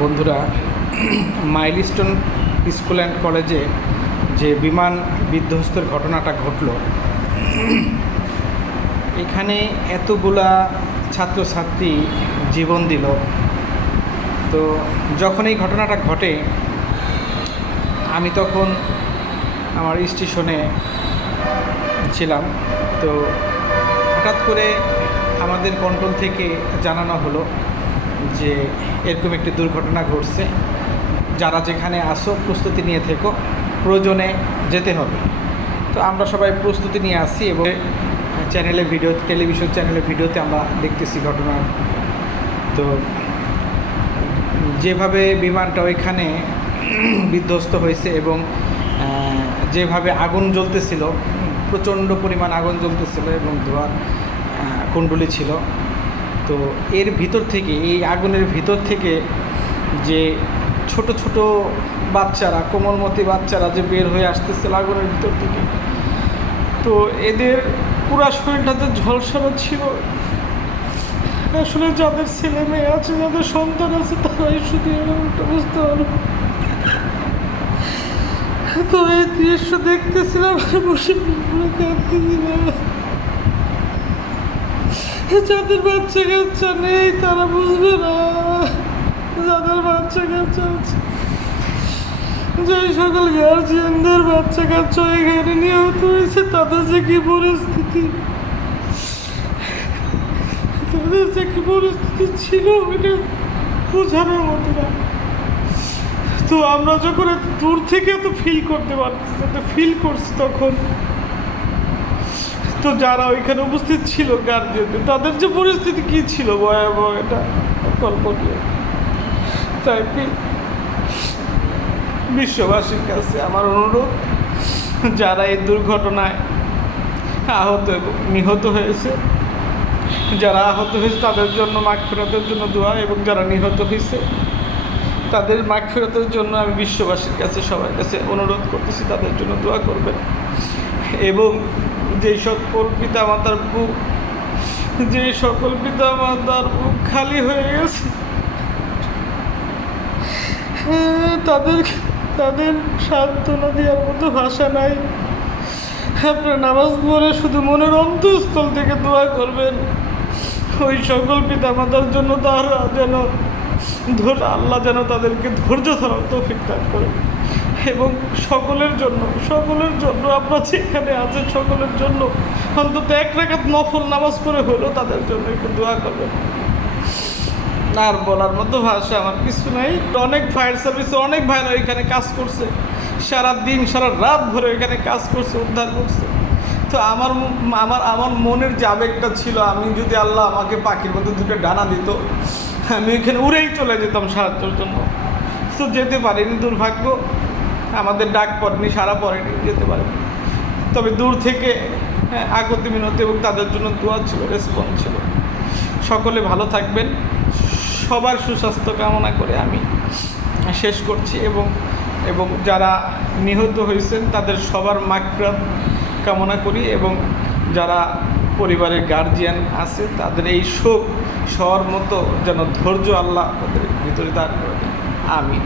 বন্ধুরা, milestone school and কলেজে যে বিমান বিধ্বস্তের ঘটনাটা ঘটলো, এখানে এতগুলা ছাত্রছাত্রী জীবন দিল। তো যখন এই ঘটনাটা ঘটে, আমি তখন আমার স্টেশনে ছিলাম। তো হঠাৎ করে আমাদের কন্ট্রোল থেকে জানানো হলো যে এরকম একটি দুর্ঘটনা ঘটছে। যারা যেখানে আসো প্রস্তুতি নিয়ে থেকো। প্রয়োজনে যেতে হবে। তো আমরা সবাই প্রস্তুতি নিয়ে আসি এবং চ্যানেলে ভিডিও, টেলিভিশন চ্যানেলে ভিডিওতে আমরা দেখতেছি ঘটনা। তো যেভাবে বিমানটা ওইখানে বিধ্বস্ত হয়েছে এবং যেভাবে আগুন জ্বলতেছিল, প্রচণ্ড পরিমাণ আগুন জ্বলতেছিল এবং ধোঁয়ার কুণ্ডলি ছিল। তো এর ভিতর থেকে, এই আগুনের ভিতর থেকে যে ছোট ছোট বাচ্চারা, কোমলমতি বাচ্চারা যে বের হয়ে আসতেছিল আগুনের ভিতর থেকে, তো এদের পুরা শরীরটাতে ঝলসানো ছিল। আসলে যাদের ছেলে মেয়ে আছে, যাদের সন্তান আছে, তারাই শুধু এরকমটা বুঝতে পারবে তো এই দৃশ্য দেখতেছিলাম বসে কাঁদতেছিলাম। যাদের বাচ্চা কাচ্চা নেই, তারা বুঝবে না। যাদের বাচ্চা কাচ্চা আছে যে সকল গার্জিয়ানদের বাচ্চা কাচ্চা এখানে নিহত হয়েছে, তাদের যে কি পরিস্থিতি? তাদের যে কি পরিস্থিতি ছিল এটা বোঝানোর মতো না। তো আমরা যখন দূর থেকে তো ফিল করতে পারতেছি তো ফিল করছি তখন, তো যারা ওইখানে উপস্থিত ছিল গার্জিয়ানদের তাদের যে পরিস্থিতি কি ছিল ভয়াবহ এটা কল্পনীয়। তাই কি- বিশ্ববাসীর কাছে আমার অনুরোধ, যারা এই দুর্ঘটনায় আহত এবং নিহত হয়েছে, যারা আহত হয়েছে তাদের জন্য মাঠ জন্য দোয়া এবং যারা নিহত হয়েছে তাদের ফেরতের জন্য আমি বিশ্ববাসীর কাছে, সবার কাছে অনুরোধ করতেছি, তাদের জন্য দোয়া করবেন। এবং যেই সকল পিতা মাতার বুক যে সকল পিতা মাতার বুক খালি হয়ে গেছে, তাদের তাদের সান্ত্বনা দেওয়ার মতো ভাষা নাই। আপনার নামাজ পড়ে শুধু মনের অন্তঃস্থল থেকে দোয়া করবেন। ওই সকল পিতা মাতার জন্য তারা যেন ধৈর্য আল্লাহ যেন তাদেরকে ধৈর্য ধরার তৌফিক দান করে এবং সকলের জন্য সকলের জন্য আপনার যেখানে আছেন সকলের জন্য অন্তত এক রাখাত নফল নামাজ পড়ে হলেও তাদের জন্য একটু দোয়া করবেন। আর বলার মতো ভাষা আমার কিছু নাই। অনেক ফায়ার সার্ভিসে অনেক ভাইরা এখানে কাজ করছে। সারা দিন, সারা রাত ভরে এখানে কাজ করছে, উদ্ধার করছে। তো আমার আমার আমার মনের যে আবেগটা ছিল, আমি যদি আল্লাহ আমাকে পাখির মধ্যে দুটো ডানা দিত আমি ওইখানে উড়েই চলে যেতাম সাহায্যের জন্য। তো যেতে পারিনি দুর্ভাগ্য। আমাদের ডাক পড়েনি সারা পড়েনি যেতে পারিনি। তবে দূর থেকে হ্যাঁ, আগতি মিনতি এবং তাদের জন্য দোয়া ছিল রেসপন্স ছিল। সকলে ভালো থাকবেন। সবার সুস্বাস্থ্য কামনা করে আমি শেষ করছি এবং এবং যারা নিহত হয়েছেন তাদের সবার মাকরাত কামনা করি এবং যারা পরিবারের গার্জিয়ান আছে, তাদের এই শোক সবার মতো যেন ধৈর্য আল্লাহ তাদের ভিতরে দাঁড় করে। আমিন